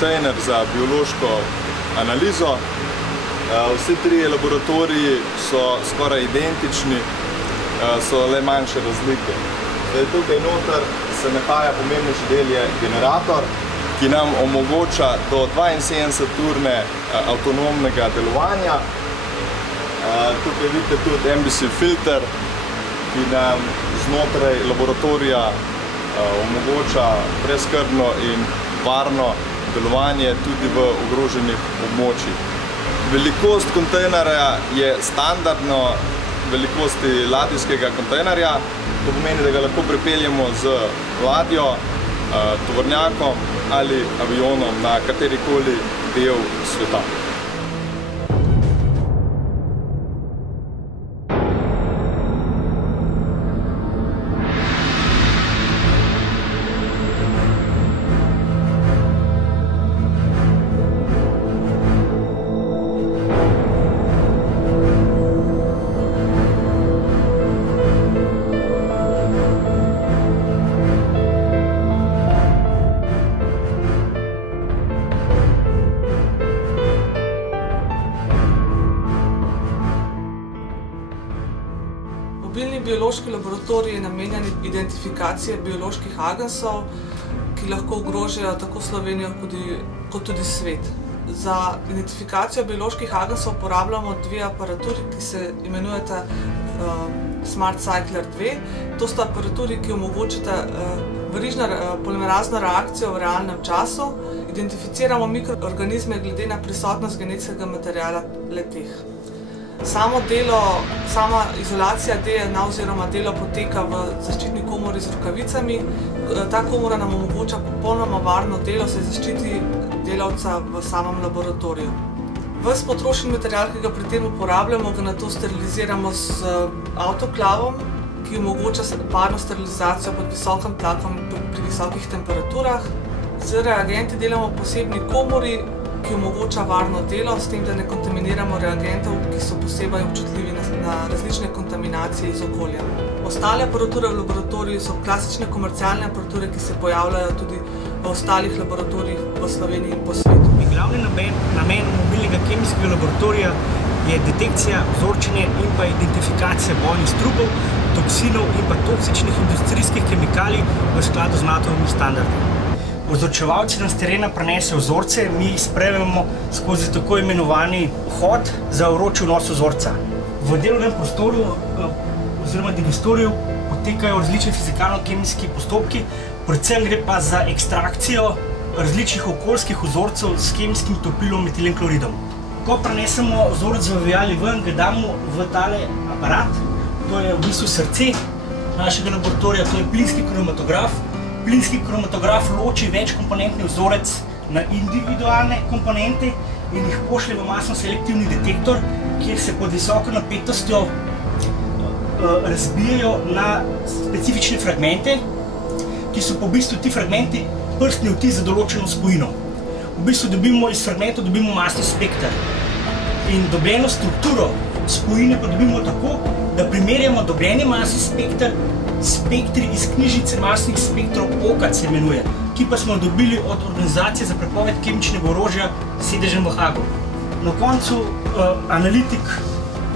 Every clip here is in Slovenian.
kontejner za biološko analizo. Vsi trije laboratoriji so skoraj identični, so le manjše razlike. Tukaj noter se nahaja pomembnejši del je generator, ki nam omogoča do 72-urne avtonomnega delovanja. Tukaj vidite tudi MBC filter, ki nam znotraj laboratorija omogoča brezskrbno in varno delovanje tudi v ogroženih območjih. Velikost kontejnerja je standardno velikosti ladijskega kontejnerja. To pomeni, da ga lahko pripeljemo z ladjo, tovornjakom ali avionom na katerikoli del sveta. Mobilni biološki laboratorij je namenjen identifikaciji bioloških agensov, ki lahko ogrožajo tako Slovenijo kot tudi svet. Za identifikacijo bioloških agensov uporabljamo dve aparaturi, ki se imenujeta Smart Cycler 2. To sta aparaturi, ki omogočata verižno polimerazno reakcijo v realnem času. Identificiramo mikroorganizme glede na prisotnost genetskega materiala le-teh. Sama izolacija DNA oziroma delo poteka v zaščitni komori z rokavicami. Ta komora nam omogoča popolnoma varno delo, se zaščiti delavca v samem laboratoriju. Ves potrošen material, ki ga pri tem uporabljamo, ga nato steriliziramo z avtoklavom, ki omogoča varno sterilizacijo pod visokim tlakom pri visokih temperaturah. Z reagenti delamo v posebni komori, ki omogoča varno delo, s tem, da ne kontaminiramo reagentov, ki so posebej občutljivi na različne kontaminacije iz okolja. Ostale aparature v laboratoriju so klasične komercialne aparature, ki se pojavljajo tudi v ostalih laboratorijih v Sloveniji in po svetu. Glavni namen mobilnega kemijskega laboratorija je detekcija, vzorčenje in pa identifikacija bojnih strupov, toksinov in pa toksičnih industrijskih kemikalij v skladu z NATO-vimi standardi. Vzorčevalci nam s terena prenesejo vzorce, mi jih sprejmemo skozi tako imenovani vhod za vroči vnos vzorca. V delovnem prostoru oziroma digestoriju potekajo različni fizikalno-kemijski postopki, predvsem gre pa za ekstrakcijo različnih okoljskih vzorcev s kemijskim topilom metilnim kloridom. Ko prenesemo vzorec v vijali ven, ga damo v tale aparat, to je v bistvu srce našega laboratorija, to je plinski kromatograf. Plinski kromatograf loči večkomponentni vzorec na individualne komponente in jih pošlje v masno-selektivni detektor, kjer se pod visoko napetostjo razbijajo na specifične fragmente, ki so po v bistvu ti fragmenti prstni vtis za določeno spojino. V bistvu iz fragmentov dobimo masni spekter. In dobljeno strukturo spojine pa dobimo tako, da primerjamo dobljeni masni spekter spektri iz knjižice masnih spektrov OCAD se imenuje, ki pa smo dobili od Organizacije za prepoved kemičnega orožja s sedežem v Hagu. Na koncu analitik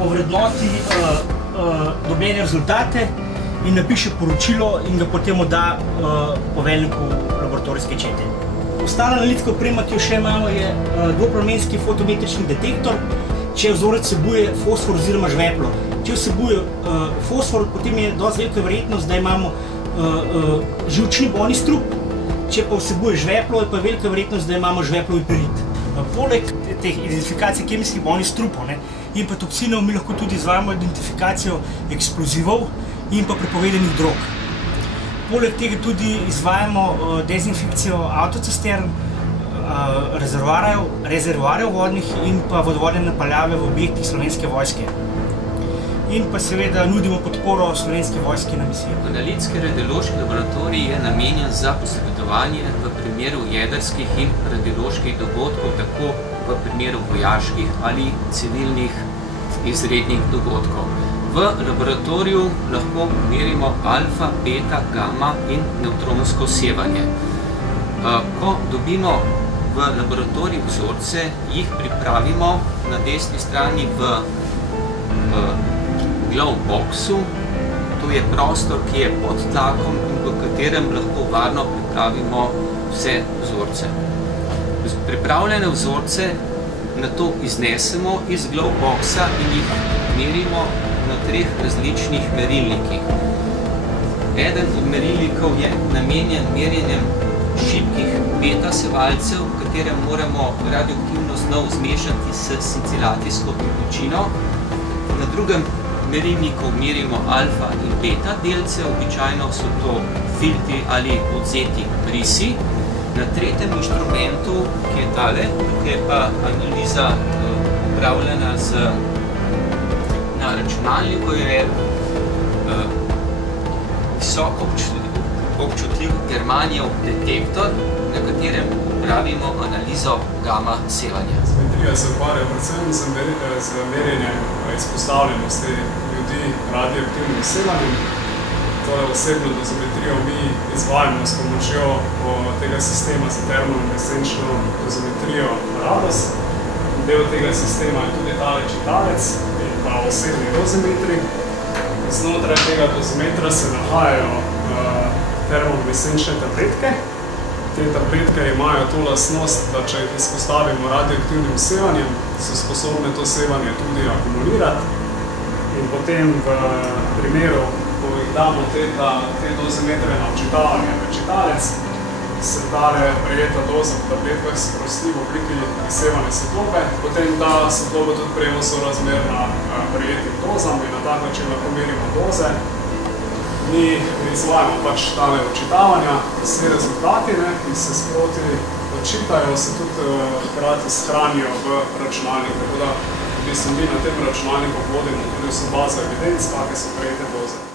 ovrednoti dobljene rezultate in napiše poročilo in ga potem odda poveljniku laboratorijske čete. Ostala analitika oprema, ki jo še imamo, je dvopromenski fotometrični detektor, če vzorec vsebuje fosfor oziroma žveplo. Če vsebuje fosfor, potem je dosti velika verjetnost, da imamo živčni bojni strup. Če pa vsebuje žveplo, je pa velika verjetnost, da imamo žveplovi perit. Poleg teh identifikacij kemijskih bojnih strupov in pa toksinov mi lahko tudi izvajamo identifikacijo eksplozivov in pa prepovedanih drog. Poleg tega tudi izvajamo dezinfekcijo avtocistern, rezervoarjev vodnih in pa vodovodne napeljave v objektih Slovenske vojske. In pa seveda nudimo podporo Slovenski vojski na misiji. Analitski radiološki laboratorij je namenjen za posredovanje v primeru jedrskih in radioloških dogodkov, tako v primeru vojaških ali civilnih izrednih dogodkov. V laboratoriju lahko merimo alfa, beta, gamma in nevtronsko sevanje. Ko dobimo v laboratoriju vzorce, jih pripravimo na desni strani v glove boxu. To je prostor, ki je pod tlakom in v katerem lahko varno pripravimo vse vzorce. Pripravljene vzorce nato iznesemo iz glove boxa in jih merimo na 3 različnih merilnikih. Eden od merilnikov je namenjen merjenjem šibkih beta sevalcev, v katerem moramo radioaktivno snov zmešati s scintillacijsko tekočino. Na drugem merilniku merimo alfa in beta delce, običajno so to filtri ali odzeti brisi. Na tretjem inštrumentu, ki je tale, tukaj je pa analiza upravljena na računalniku, je visoko občutljiv germanijev detektor, na katerem pravimo analizo gamma sevanja. Dozimetrija se ukvarja predvsem z merjenjem izpostavljenosti ljudi radioaktivnim sevanjem. Tole osebno dozimetrijo mi izvajamo s pomočjo tega sistema za termoluminescenčno dozimetrijo RADOS. Del tega sistema je tudi tale čitalec in pa osebni dozimetri. Znotraj tega dozimetra se nahajajo termoluminescenčne tabletke. Te tabletke imajo to lastnost, da če jih izpostavimo radioaktivnim sevanjem, so sposobne to sevanje tudi akumulirati. In potem v primeru, ko jih damo te dozimetre na odčitavanje v čitalec, se tale prejeta doza v tabletkah sprosti v obliki sevane svetlobe, potem ta svetloba tudi prejema sorazmerna prejetim dozam in na tak način lahko merimo doze. Mi izvajamo pač tale odčitavanja, vse rezultati, ki se sproti odčitajo, se tudi hkrati shranijo v računalnik, tako da mi na tem računalniku vodimo tudi vso bazo evidenc, kakve so prejete doze.